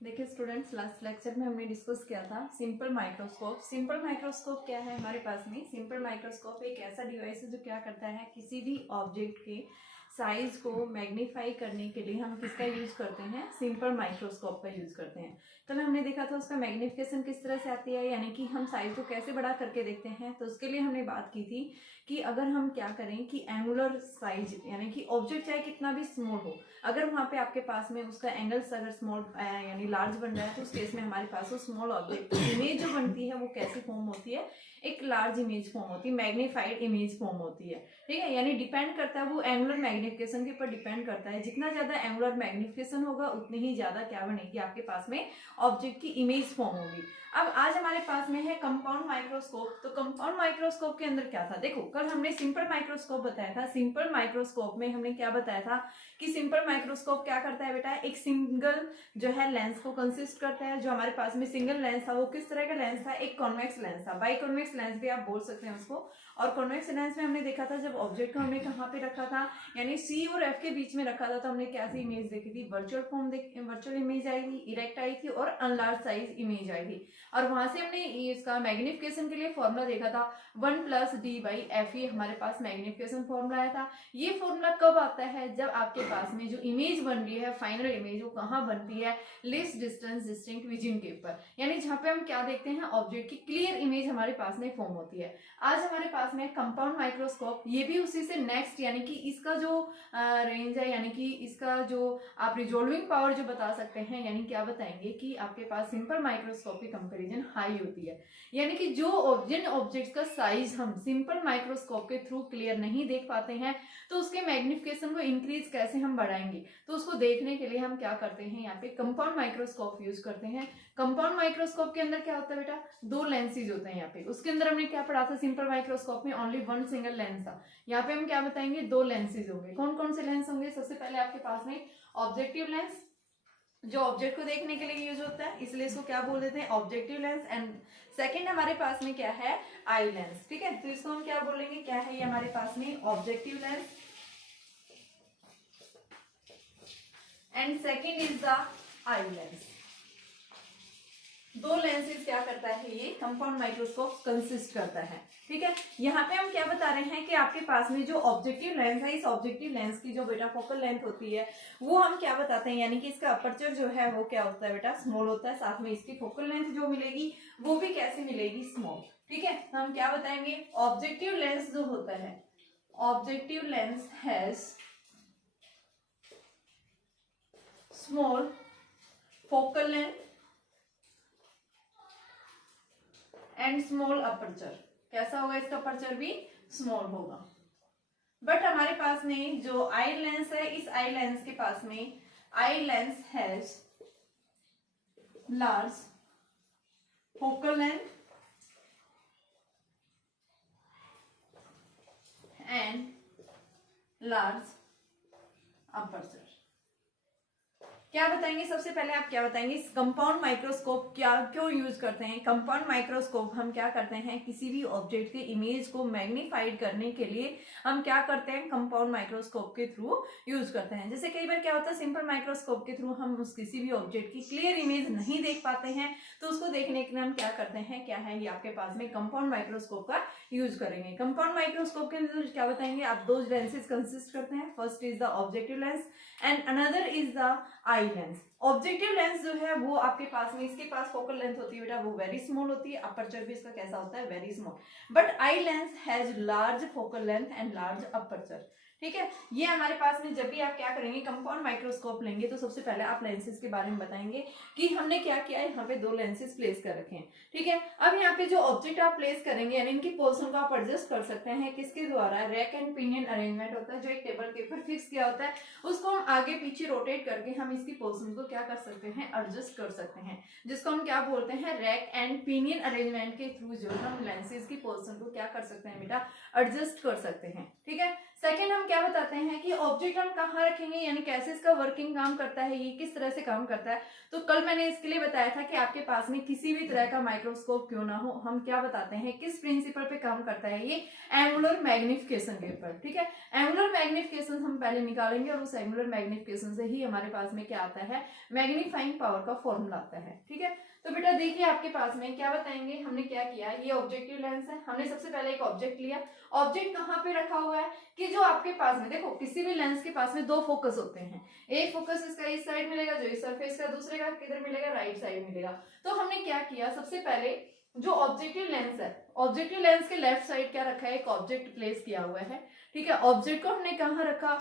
देखिए students, last lecture में हमने डिस्कस किया था सिंपल माइक्रोस्कोप। सिंपल माइक्रोस्कोप क्या है हमारे पास में? सिंपल माइक्रोस्कोप एक ऐसा डिवाइस है जो क्या करता है, किसी भी ऑब्जेक्ट के साइज को मैग्नीफाई करने के लिए हम किसका यूज करते हैं? सिंपल माइक्रोस्कोप का यूज करते हैं। कल हमने देखा था उसका मैग्निफिकेशन किस तरह से आती है, यानी कि हम साइज को कैसे बड़ा करके देखते हैं। तो उसके लिए हमने बात की थी कि अगर हम क्या करें कि एंगुलर साइज, यानी कि ऑब्जेक्ट चाहे कितना भी स्मॉल हो, अगर वहाँ पे आपके पास में उसका एंगल्स अगर स्मॉल यानी लार्ज बन रहा है, तो उस केस में हमारे पास वो स्मॉल ऑब्जेक्ट इमेज जो बनती है वो कैसी फॉर्म होती है? एक लार्ज इमेज फॉर्म होती है, मैग्नीफाइड इमेज फॉर्म होती है। ठीक है, यानी डिपेंड करता है वो एंगुलर मैग्निफिकेशन के ऊपर डिपेंड करता है। जितना ज्यादा एंगुलर मैग्निफिकेशन होगा उतनी ही ज्यादा क्या बनेगी आपके पास में? ऑब्जेक्ट की इमेज फॉर्म होगी। अब आज हमारे पास में है कंपाउंड माइक्रोस्कोप। तो कंपाउंड माइक्रोस्कोप के अंदर क्या था? देखो, कल हमने सिंपल माइक्रोस्कोप बताया था। सिंपल माइक्रोस्कोप में हमने क्या बताया था कि सिंपल माइक्रोस्कोप क्या करता है बेटा? एक सिंगल जो है लेंस को कंसिस्ट करता है। जो हमारे पास में सिंगल लेंस था वो किस तरह का लेंस था? एक कॉन्वेक्स लेंस था, बाई कॉन्वेक्स लेंस भी आप बोल सकते हैं उसको। और कॉन्वेक्स लेंस में हमने देखा था जब ऑब्जेक्ट को हमने कहाँ पे रखा था, यानी सी और एफ के बीच में रखा था, तो हमने कैसी इमेज देखी थी? Virtual form, virtual image I थी, इरेक्ट आई थी और अनलार्ज साइज इमेज आई थी। और वहां से हमने इसका मैग्निफिकेशन के लिए फॉर्मूला देखा था 1+d/f। ये हमारे पास मैग्निफिकेशन फॉर्मूला आया था। ये फॉर्मूला कब आता है? जब आपके पास में जो इमेज बन रही है, फाइनल इमेज, वो कहाँ बनती है? लेस डिस्टेंस डिस्टिंक्ट विजन के ऊपर, यानी जहाँ पे हम क्या देखते हैं? ऑब्जेक्ट की क्लियर इमेज हमारे पास में फॉर्म होती है। आज हमारे पास में कंपाउंड माइक्रोस्कोप, ये भी उसी से नेक्स्ट, यानी कि इसका जो रेंज है, यानी कि इसका जो आप रिजोल्विंग पावर जो बता सकते हैं, यानी क्या बताएंगे कि आपके पास सिंपल माइक्रोस्कोप की कंपैरिजन हाई होती है। यानी कि जिन ऑब्जेक्ट्स का साइज हम सिंपल माइक्रोस्कोप के थ्रू क्लियर नहीं देख पाते हैं, तो उसके मैग्निफिकेशन को इंक्रीज कैसे हम बढ़ाएंगे? तो उसको देखने के लिए हम क्या करते हैं? यहाँ पे कंपाउंड माइक्रोस्कोप यूज करते हैं। कंपाउंड माइक्रोस्कोप के अंदर क्या होता है बेटा? दो लेंसेज होते हैं। यहाँ पे उसके अंदर हमने क्या पढ़ा था? सिंपल माइक्रोस्कोप में ओनली वन सिंगल लेंस था। यहाँ पे हम क्या बताएंगे? दो लेंसेज होंगे। कौन कौन से लेंस होंगे? सबसे पहले आपके पास में ऑब्जेक्टिव लेंस, जो ऑब्जेक्ट को देखने के लिए यूज होता है, इसलिए इसको क्या बोल देते हैं? Objective lens. एंड सेकंड हमारे पास में क्या है? Eye lens. ठीक है, तो इसको हम क्या बोलेंगे? क्या है ये हमारे पास में? Objective lens. And second is the eye lens. दो लेंसेज क्या करता है ये कंपाउंड माइक्रोस्कोप कंसिस्ट करता है। ठीक है, यहाँ पे हम क्या बता रहे हैं कि आपके पास में जो ऑब्जेक्टिव लेंस है, इस ऑब्जेक्टिव लेंस की जो बेटा फोकल लेंथ होती है वो हम क्या बताते हैं, यानी कि इसका अपर्चर जो है वो क्या होता है बेटा? स्मॉल होता है। साथ में इसकी फोकल लेंथ जो मिलेगी वो भी कैसी मिलेगी? स्मॉल। ठीक है, तो हम क्या बताएंगे? ऑब्जेक्टिव लेंस जो होता है, objective lens has small focal length and small aperture. कैसा होगा इसका अपर्चर? भी स्मॉल होगा। बट हमारे पास में जो आई लेंस है, इस आई लेंस के पास में eye lens has large focal length and large aperture. क्या बताएंगे? सबसे पहले आप क्या बताएंगे? इस कंपाउंड माइक्रोस्कोप क्या क्यों यूज करते हैं? कंपाउंड माइक्रोस्कोप हम क्या करते हैं? किसी भी ऑब्जेक्ट के इमेज को मैग्नीफाइड करने के लिए हम क्या करते हैं? कंपाउंड माइक्रोस्कोप के थ्रू यूज करते हैं। जैसे कई बार क्या होता है, सिंपल माइक्रोस्कोप के थ्रू हम उस किसी भी ऑब्जेक्ट की क्लियर इमेज नहीं देख पाते हैं, तो उसको देखने के लिए हम क्या करते हैं? क्या है ये आपके पास में? कंपाउंड माइक्रोस्कोप का यूज करेंगे। कंपाउंड माइक्रोस्कोप के अंदर क्या बताएंगे आप? दो लेंसेज कंसिस्ट करते हैं। First is the objective lens and another is the eye lens. Objective lens जो है वो आपके पास में, इसके पास फोकल लेंथ होती है बेटा वो वेरी स्मॉल होती है। अपर्चर भी इसका कैसा होता है? Very small. But eye lens has large focal length and large aperture. ठीक है, ये हमारे पास में जब भी आप क्या करेंगे? कंपाउंड माइक्रोस्कोप लेंगे तो सबसे पहले आप लेंसेज के बारे में बताएंगे कि हमने क्या किया है। यहाँ पे दो लेंसेज प्लेस कर रखे हैं। ठीक है, अब यहाँ पे जो ऑब्जेक्ट आप प्लेस करेंगे, यानी इनकी पोजीशन को आप एडजस्ट कर सकते हैं। किसके द्वारा? रैक एंड पिनियन अरेंजमेंट होता है, जो एक टेबल के ऊपर फिक्स किया होता है, उसको हम आगे पीछे रोटेट करके हम इसकी पोजीशन को क्या कर सकते हैं? एडजस्ट कर सकते हैं, जिसको हम क्या बोलते हैं? रैक एंड पिनियन अरेंजमेंट के थ्रू जो हम लेंसेज की पोजीशन को क्या कर सकते हैं बेटा? एडजस्ट कर सकते हैं। ठीक है, सेकंड हम क्या बताते हैं कि ऑब्जेक्ट हम कहाँ रखेंगे, यानी कैसे इसका वर्किंग काम करता है, ये किस तरह से काम करता है। तो कल मैंने इसके लिए बताया था कि आपके पास में किसी भी तरह का माइक्रोस्कोप क्यों ना हो, हम क्या बताते हैं किस प्रिंसिपल पे काम करता है, ये एंगुलर मैग्निफिकेशन के ऊपर। ठीक है, एंगुलर मैग्निफिकेशन हम पहले निकालेंगे और उस एंगुलर मैग्निफिकेशन से ही हमारे पास में क्या आता है, मैग्नीफाइंग पावर का फॉर्मूला आता है। ठीक है, तो बेटा देखिए आपके पास में क्या बताएंगे, हमने क्या किया, ये ऑब्जेक्टिव लेंस है, हमने सबसे पहले एक ऑब्जेक्ट लिया। ऑब्जेक्ट कहाँ पे रखा हुआ है कि जो आपके पास में, देखो किसी भी लेंस के पास में दो फोकस होते हैं, एक फोकस इसका इस साइड मिलेगा जो इस सरफेस का, दूसरे का किधर मिलेगा, राइट साइड मिलेगा। तो हमने क्या किया, सबसे पहले जो ऑब्जेक्टिव लेंस है, ऑब्जेक्टिव लेंस के लेफ्ट साइड क्या रखा है, एक ऑब्जेक्ट प्लेस किया हुआ है। ठीक है, ऑब्जेक्ट को हमने कहाँ रखा,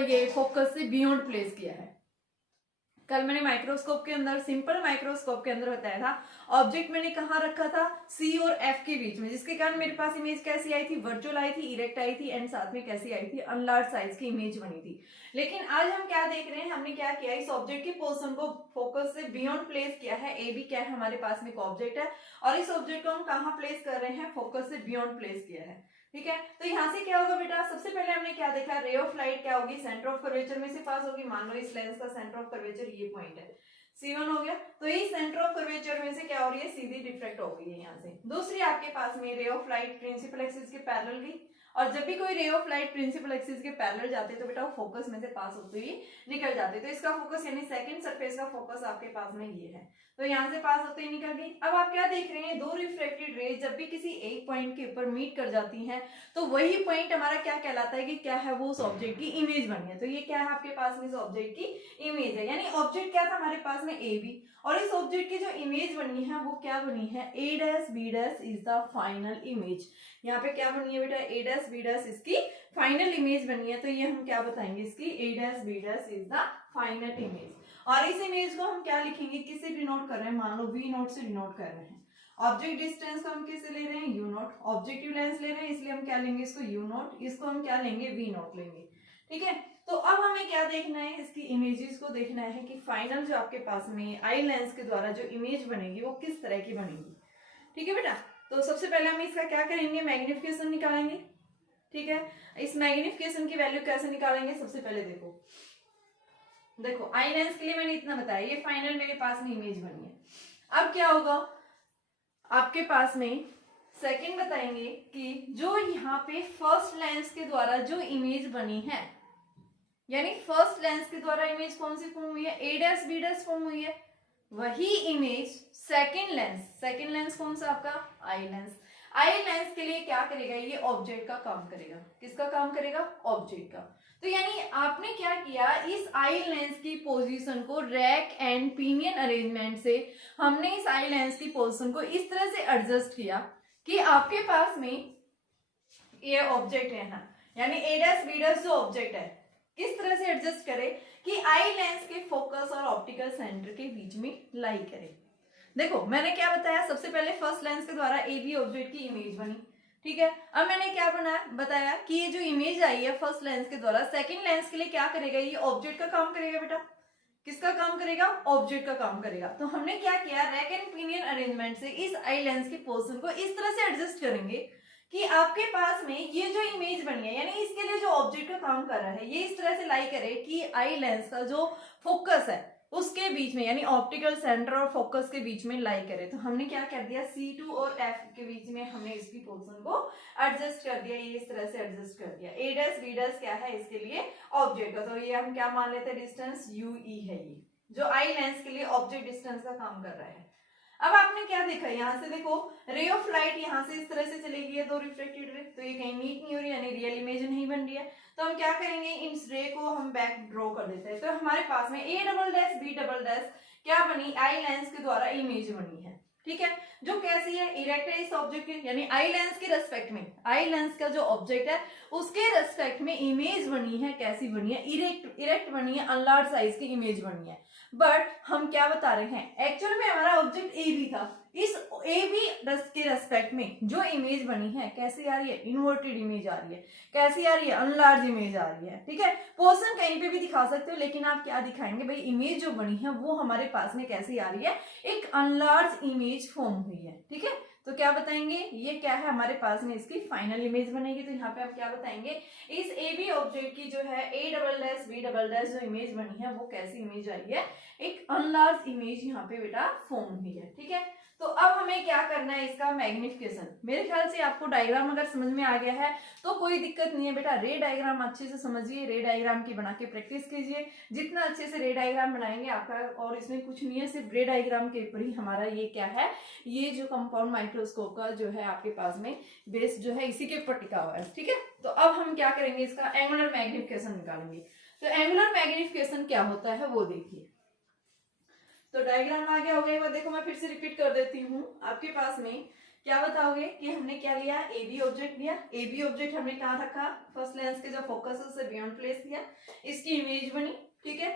ये फोकस से बियॉन्ड प्लेस किया है। कल मैंने माइक्रोस्कोप के अंदर, सिंपल माइक्रोस्कोप के अंदर बताया था ऑब्जेक्ट मैंने कहाँ रखा था, सी और एफ के बीच में, जिसके कारण मेरे पास इमेज कैसी आई थी, वर्चुअल आई थी, इरेक्ट आई थी, एंड साथ में कैसी आई थी, अनलार्ज साइज की इमेज बनी थी। लेकिन आज हम क्या देख रहे हैं, हमने क्या किया, इस ऑब्जेक्ट की पोजीशन को फोकस से बियॉन्ड प्लेस किया है। ए भी क्या है, हमारे पास में एक ऑब्जेक्ट है और इस ऑब्जेक्ट को हम कहाँ प्लेस कर रहे हैं, फोकस से बियॉन्ड प्लेस किया है। ठीक है, तो यहाँ से क्या होगा बेटा, सबसे पहले हमने क्या देखा, रे ऑफ लाइट क्या होगी, सेंटर ऑफ कर्वेचर में से पास होगी। मान लो इस लेंस का सेंटर ऑफ कर्वेचर ये पॉइंट है, C1 हो गया, तो ये सेंटर ऑफ कर्वेचर में से क्या हो रही है, सीधी डिफ्रेक्ट हो गई है यहाँ से। दूसरी आपके पास में ray of light principal axis के पैरेलल गई, और जब भी कोई ray of light principal axis के पैरेलल जाते हैं तो बेटा वो फोकस में से पास होते हुए निकल जाते हैं। तो इसका फोकस यानी सेकंड सरफेस का फोकस आपके पास में ये है, तो यहाँ से पास होते ही निकल गई। अब आप क्या देख रहे हैं, दो रिफ्लेक्टेड रेज जब भी किसी एक पॉइंट के ऊपर मीट कर जाती हैं तो वही पॉइंट हमारा क्या कहलाता है कि क्या है, वो उस ऑब्जेक्ट की इमेज बनी है। तो ये क्या है, आपके पास में इस ऑब्जेक्ट की इमेज है, यानी ऑब्जेक्ट क्या था हमारे पास में, ए बी, और इस ऑब्जेक्ट की जो इमेज बनी है वो क्या बनी है, A dash B dash is the final image. यहाँ पे क्या बनी है बेटा, ए डैश बी डैश इसकी फाइनल इमेज बनी है। तो ये हम क्या बताएंगे, इसकी A dash B dash is the final image. और इस इमेज को हम क्या लिखेंगे, किससे डिनोट कर रहे हैं, मान लो वी नोट से डिनोट कर रहे हैं। ऑब्जेक्ट डिस्टेंस को हम किससे ले रहे हैं, यू नोट। ऑब्जेक्टिव लेंस ले रहे हैं इसलिए हम क्या लेंगे, इसको यू नोट, इसको हम क्या लेंगे, वी नोट लेंगे। ठीक है, तो अब हमें क्या देखना है, इसकी इमेजेस को देखना है कि फाइनल जो आपके पास में आई लेंस के द्वारा जो इमेज बनेगी वो किस तरह की बनेगी। ठीक है बेटा, तो सबसे पहले हम इसका क्या करेंगे, मैग्निफिकेशन निकालेंगे। ठीक है, इस मैग्निफिकेशन की वैल्यू कैसे निकालेंगे, सबसे पहले देखो आई लेंस के लिए मैंने इतना बताया, ये फाइनल मेरे पास में इमेज बनी है। अब क्या होगा, आपके पास में सेकंड बताएंगे कि जो यहाँ पे फर्स्ट लेंस के द्वारा जो इमेज बनी है, यानी फर्स्ट लेंस के द्वारा इमेज कौन सी फॉर्म हुई है, A dash B dash form हुई है, वही इमेज सेकंड लेंस कौन सा आपका, आई लेंस। आई लेंस के लिए क्या करेगा, ये ऑब्जेक्ट का काम करेगा। किसका काम करेगा, ऑब्जेक्ट का। तो यानी आपने क्या किया, इस आई लेंस की पोजीशन को रैक एंड पिनियन अरेंजमेंट से हमने इस आई लेंस की पोजीशन को इस तरह से एडजस्ट किया कि आपके पास में ये ऑब्जेक्ट है ना, यानी ए डैश बी डैश जो ऑब्जेक्ट है, किस तरह से एडजस्ट करे कि आई लेंस के फोकस और ऑप्टिकल सेंटर के बीच में लाई करे। देखो मैंने क्या बताया, सबसे पहले फर्स्ट लेंस के द्वारा ए बी ऑब्जेक्ट की इमेज बनी। ठीक है, अब मैंने क्या बताया कि ये जो इमेज आई है फर्स्ट लेंस के द्वारा, सेकंड लेंस के लिए क्या करेगा, ये ऑब्जेक्ट का काम करेगा बेटा। किसका काम करेगा, ऑब्जेक्ट का काम करेगा। तो हमने क्या किया, रैक एंड पिनियन अरेंजमेंट से इस आई लेंस की पोजीशन को इस तरह से एडजस्ट करेंगे कि आपके पास में ये जो इमेज बनी है, यानी इसके लिए जो ऑब्जेक्ट का काम कर रहा है, ये इस तरह से लाई करे कि आई लेंस का जो फोकस है उसके बीच में, यानी ऑप्टिकल सेंटर और फोकस के बीच में लाई करे। तो हमने क्या कर दिया, C2 और F के बीच में हमने इसकी पोजीशन को एडजस्ट कर दिया, ये इस तरह से एडजस्ट कर दिया। A डैश B डैश क्या है, इसके लिए ऑब्जेक्ट का, तो ये हम क्या मान लेते हैं, डिस्टेंस UE है, ये जो आई लेंस के लिए ऑब्जेक्ट डिस्टेंस का काम कर रहा है। अब आपने क्या देखा, यहाँ से देखो रे ऑफ लाइट यहाँ से इस तरह से चली गई है, दो रिफ्लेक्टेड रे, तो ये कहीं मीट नहीं हो रही, यानी रियल इमेज नहीं बन रही है। तो हम क्या करेंगे, इस रे को हम बैक ड्रॉ कर देते हैं। तो हमारे पास में A double dash B double dash क्या बनी, आई लेंस के द्वारा इमेज बनी है। ठीक है, जो कैसी है, इरेक्ट है इस ऑब्जेक्ट की, यानी आई लेंस के रेस्पेक्ट में, आई लेंस का जो ऑब्जेक्ट है उसके रेस्पेक्ट में इमेज बनी है, कैसी बनी है, इरेक्ट बनी है, अनलार्ज साइज की इमेज बनी है। बट हम क्या बता रहे हैं, एक्चुअल में हमारा ऑब्जेक्ट ए बी था, इस ए बी के रेस्पेक्ट में जो इमेज बनी है कैसी आ रही है, इन्वर्टेड इमेज आ रही है। कैसी आ रही है, अनलार्ज इमेज आ रही है। ठीक है, पोर्शन कहीं पे भी दिखा सकते हो, लेकिन आप क्या दिखाएंगे भाई, इमेज जो बनी है वो हमारे पास में कैसी आ रही है, एक अनलार्ज इमेज फॉर्म हुई है। ठीक है, तो क्या बताएंगे, ये क्या है हमारे पास में इसकी फाइनल इमेज बनेगी। तो यहाँ पे हम क्या बताएंगे, इस ए बी ऑब्जेक्ट की जो है A double dash B double dash जो इमेज बनी है वो कैसी इमेज आई है, एक अनलार्ज इमेज यहाँ पे बेटा फॉर्म हुई है। ठीक है, तो अब हमें क्या करना है, इसका मैग्निफिकेशन। मेरे ख्याल से आपको डायग्राम अगर समझ में आ गया है तो कोई दिक्कत नहीं है बेटा, रे डायग्राम अच्छे से समझिए, रे डायग्राम की बना के प्रैक्टिस कीजिए। जितना अच्छे से रे डायग्राम बनाएंगे आपका, और इसमें कुछ नहीं है, सिर्फ रे डायग्राम के ऊपर ही हमारा ये क्या है, ये जो कंपाउंड माइक्रोस्कोप का जो है आपके पास में बेस जो है इसी के ऊपर टिका हुआ है। ठीक है, तो अब हम क्या करेंगे, इसका एंगुलर मैग्निफिकेशन निकालेंगे। तो एंगुलर मैग्निफिकेशन क्या होता है वो देखिए। तो डायग्राम आ गया होगा एक बार, देखो मैं फिर से रिपीट कर देती हूँ आपके पास में। क्या बताओगे कि हमने क्या लिया, ए बी ऑब्जेक्ट लिया, ए बी ऑब्जेक्ट हमने कहाँ रखा, फर्स्ट लेंस के जो फोकस है उससे बियॉन्ड प्लेस किया, इसकी इमेज बनी। ठीक है,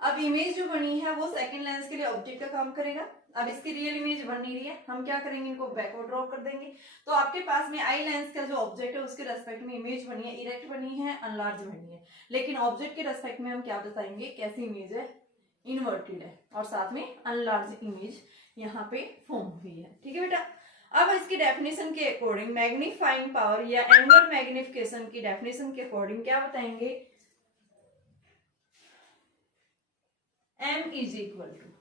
अब इमेज जो बनी है वो सेकंड लेंस के लिए ऑब्जेक्ट का काम करेगा। अब इसकी रियल इमेज बन नहीं रही है, हम क्या करेंगे, इनको बैकवर्ड ड्रॉ कर देंगे। तो आपके पास में आई लेंस का जो ऑब्जेक्ट है उसके रेस्पेक्ट में इमेज बनी है, इरेक्ट बनी है, अनलार्ज बनी है। लेकिन ऑब्जेक्ट के रेस्पेक्ट में हम क्या बताएंगे, कैसी इमेज है, इन्वर्टेड है, और साथ में अनलार्ज इमेज यहाँ पे फॉर्म हुई है। ठीक है बेटा, अब इसकी डेफिनेशन के अकॉर्डिंग मैग्नीफाइंग पावर या एंगुलर मैग्निफिकेशन की डेफिनेशन के अकॉर्डिंग क्या बताएंगे, m इज इक्वल टू,